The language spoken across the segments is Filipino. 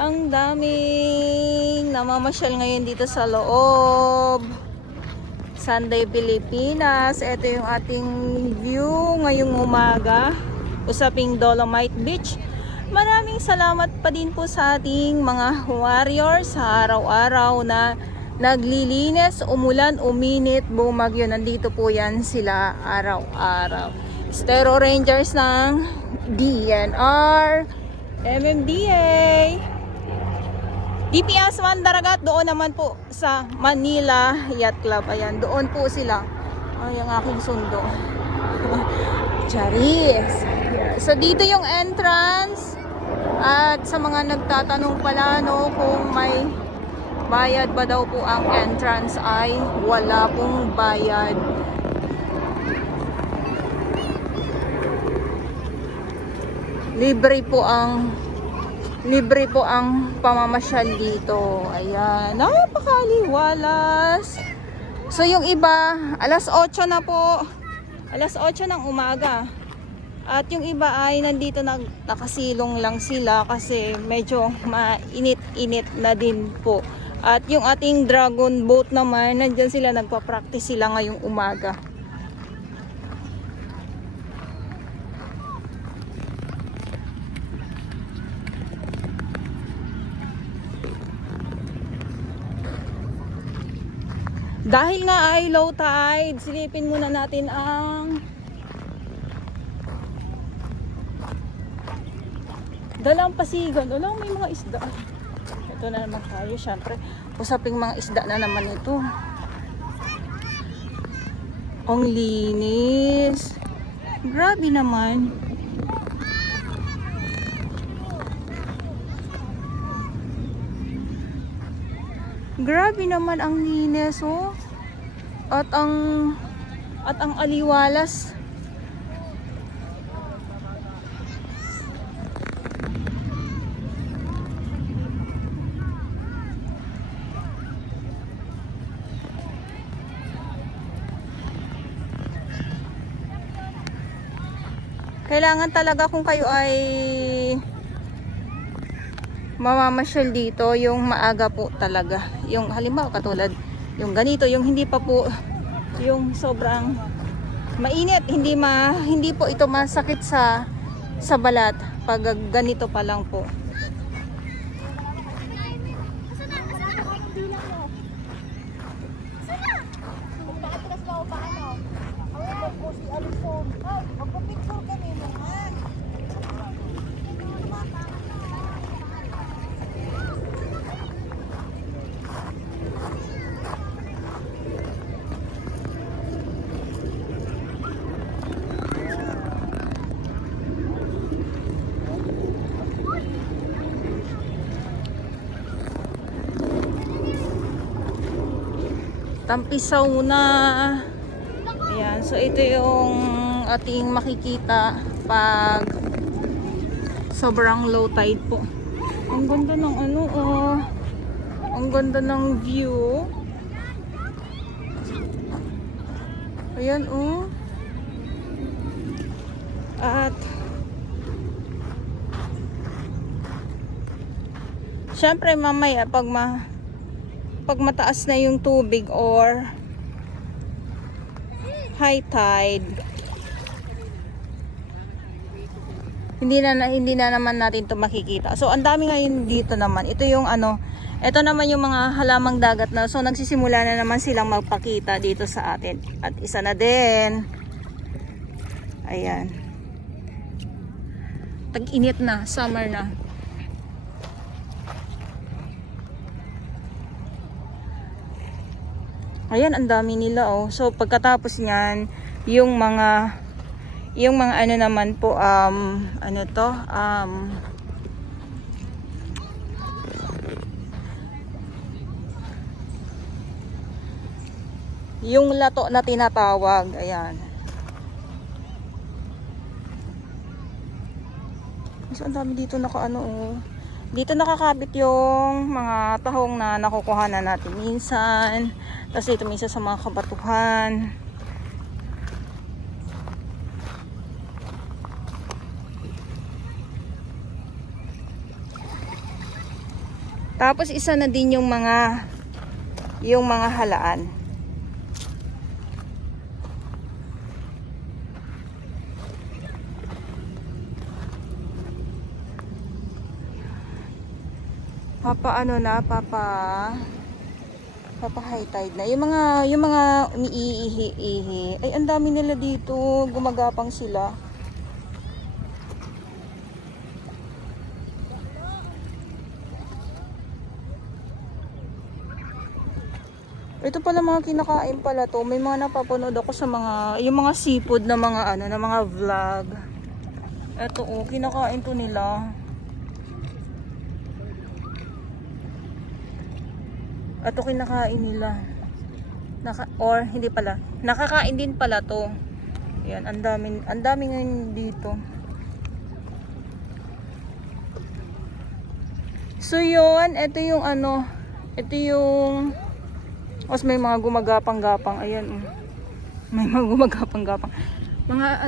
Ang daming namamasyal ngayon dito sa loob. Sunday Pilipinas. Ito yung ating view ngayong umaga. Usaping Dolomite Beach. Maraming salamat pa din po sa ating mga warriors sa araw-araw na naglilinis, umulan, uminit, bumagyo. Nandito po yan sila araw-araw. Stero Rangers ng DNR, MMDA, DPS 1 Daragat, doon naman po sa Manila Yacht Club. Ayan, doon po sila. Ay, ang aking sundo. Charis. So, dito yung entrance. At sa mga nagtatanong pala, no, kung may bayad ba daw po ang entrance, ay wala pong bayad. Libre po ang pamamasyal dito. Ayan, napakaliwalas. So yung iba, alas 8 na po. Alas 8 ng umaga. At yung iba ay nandito nakasilong lang sila kasi medyo mainit-init na din po. At yung ating dragon boat naman, nandyan sila, nagpa-practice sila ngayong umaga. Dahil nga ay low tide, silipin muna natin ang Dalampasigan. Alam, may mga isda. Ito na naman tayo, syempre. Usaping mga isda na naman ito. Ang linis. Grabe naman. Grabe naman ang linis, oh. At ang aliwalas. Kailangan talaga kung kayo ay mamamasyal dito, yung maaga po talaga. Yung halimbawa katulad, yung ganito, yung hindi pa po, yung sobrang mainit, hindi po ito masakit sa balat pag ganito pa lang po. Tampisaw na. Ayan, so ito yung ating makikita pag sobrang low tide po. Ang ganda ng ano, oh. Ang ganda ng view. Ayan, oh. At syempre mamaya pag mataas na yung tubig or high tide, hindi na naman natin to makikita. So ang dami ngayon dito naman. Ito yung ano, ito naman yung mga halamang dagat na, so nagsisimula na naman silang magpakita dito sa atin. At isa na din, ayan, tag-init na, summer na. Ayan, ang dami nila, oh. So pagkatapos niyan, yung mga ano naman po, ano to, yung lato na tinatawag. Ayan. So ang dami dito nakaano, oh. Dito nakakabit yung mga tahong na nakukuha na natin minsan. Tapos ito minsan sa mga kabatuhan. Tapos isa na din yung mga halaan. Papa high tide na. Yung mga umiihi-ihi. Ay, ang dami nila dito. Gumagapang sila. Ito pala mga kinakain pala to. May mga napapanood ako sa yung mga seafood na na mga vlog. Ito oh, kinakain to nila. Ito kinakain nila. Or hindi pala. Nakakain din pala to. Yan, ang dami ngayon dito. So yun, ito yung os may mga gumagapang-gapang. Ayan. May mga gumagapang-gapang. Mga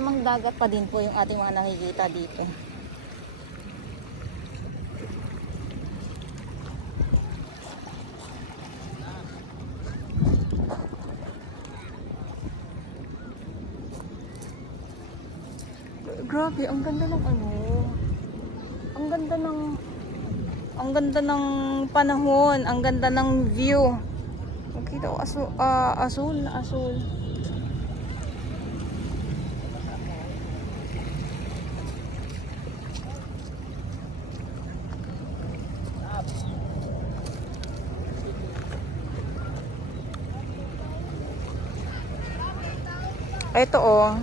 lamang dagat pa din po yung ating mga nakikita dito. Grabe, ang ganda ng ang ganda ng panahon, ang ganda ng view. Makita ko asul. Ito oh.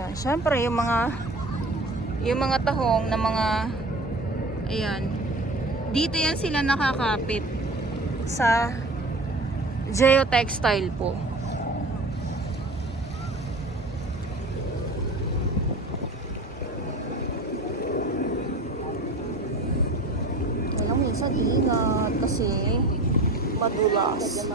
Yan, syempre yung mga tahong na ayan. Dito yan sila nakakapit sa geotextile po. Alam mo, minsan ingat kasi madulas.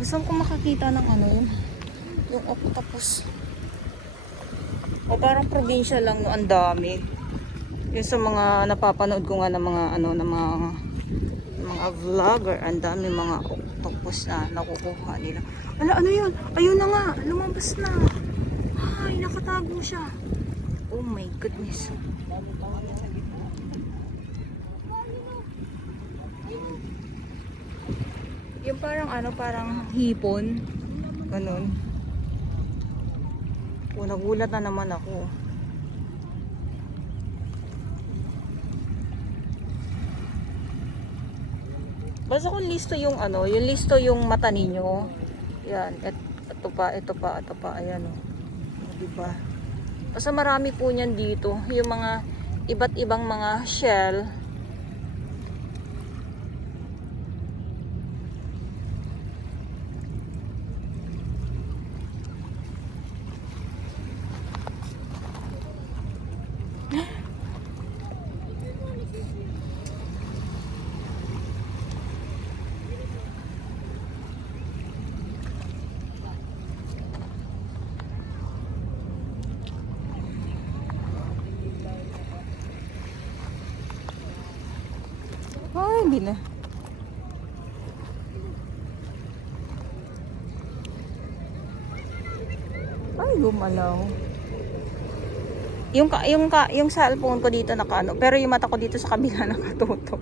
Gusto ko makakita ng yung octopus. O parang probinsya lang no, ang dami. Yung sa mga napapanood ko nga ng mga vlogger, ang dami mga octopus na nakukuha nila. Ano yun? Ayun na nga, lumabas na. Ay, nakatago siya. Oh my goodness. Yung parang hipon. Ganun. O, nagulat na naman ako. Basta kung listo yung yung mata ninyo. Yan, ito pa, ayan o. Diba? Basta marami po niyan dito. Yung mga iba't ibang mga shell. Ay, hindi na. Ay, gumalaw. Yung cellphone ko dito pero yung mata ko dito sa kabila nakatutok.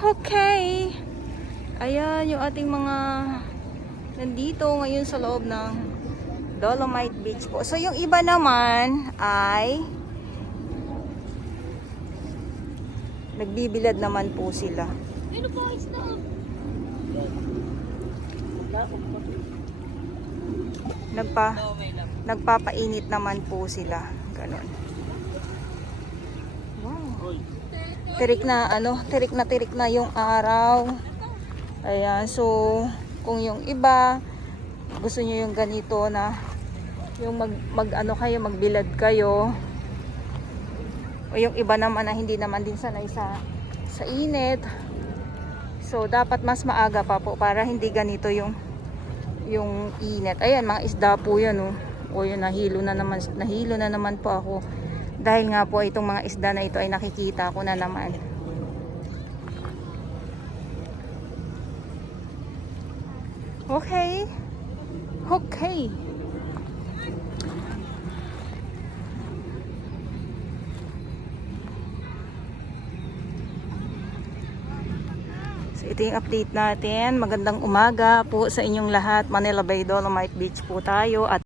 Okay. Ayan yung ating mga nandito ngayon sa loob ng Dolomite Beach po. So yung iba naman ay nagbibilad naman po sila. Nagpapainit naman po sila. Ganon. Wow. Tirik na yung araw. Ayan, so kung yung iba gusto niyo yung ganito na yung magbilad kayo, o yung iba naman na hindi naman din sanay sa init, so dapat mas maaga pa po para hindi ganito yung init. Ayan, mga isda po yan, oh. O yun, nahilo na naman po ako dahil nga po itong mga isda na ito ay nakikita ko na naman. Okay. So ito yung update natin. Magandang umaga po sa inyong lahat. Manila Bay Dolomite Beach po tayo at